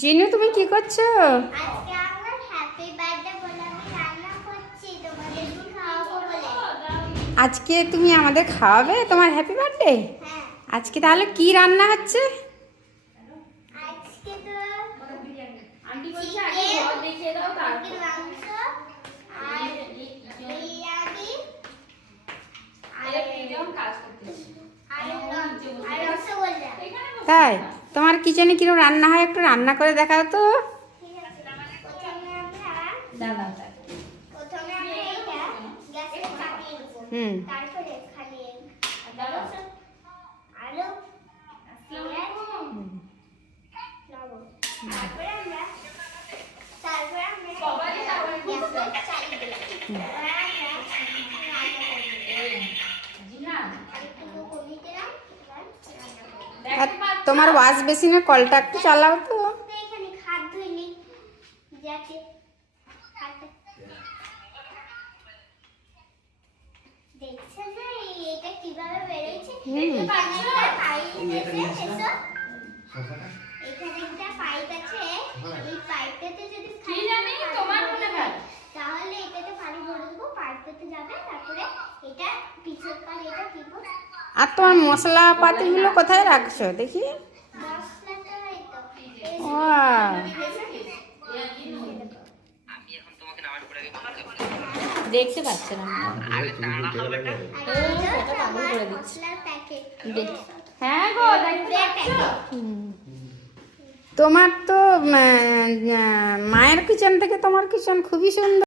জিনু তুমি কি করছো? আজকে আমার হ্যাপি বার্থডে বলে আমি রান্না করছি তোমাদের খাওয়াবো বলে। আজকে তুমি আমাদের খাওয়াবে তোমার হ্যাপি বার্থডে? হ্যাঁ, আজকে তাহলে কি রান্না হচ্ছে? আজকে তো আন্টি বলছে আগে ঘর দেখিয়ে দাও তারপর মাংস আর বিরিয়ানি আর আরে ফ্রিডম কাজ করতেছি আর রসগোল্লা। তাই তোমার কিচেনে কিরকম রান্না হয় একটু রান্না করে দেখাও তো। ঠিক আছে, প্রথমে আমরা দাদা এটা গ্যাসে চাপিয়ে নেবো। হুম। তারপরে খালি দাদা আলু পেঁয়াজ লবণ। তারপরে আমরা সবারই তারপরে গ্যাসে চালিয়ে দেবো। এবার আমরা রান্না করবো। জিনা আরেকটু কমিয়ে দিলাম, এবার রান্না করবো। আর তোমার ওয়াশ বেসিনের কলটা একটু চালাও তো। তো এখানে হাত ধুইনি যাতে হাতটা দেখছেন না এটা কিভাবে বেরোচ্ছে? হুম। এখানে একটা পাইপ আছে, এসো। এখানে একটা পাইপ আছে, এই পাইপটাতে যদি কি জানি তোমার মনে হয় তাহলে এটাতে পানি ভরে দেবো, পাইপটাতে যাবে, তারপরে এটা পিছন পাল এটা দিব। আর তোমার মশলা পাতিগুলো কোথায় রাখছো দেখি? মশলাটা এই তো ওয়াও, দেখতে পাচ্ছে না আর এটা আমার মশলার প্যাকেট। হ্যাঁ গো দেখতে পাচ্ছো তোমার তো মায়ের কিচেন থেকে তোমার কিচেন খুবই সুন্দর।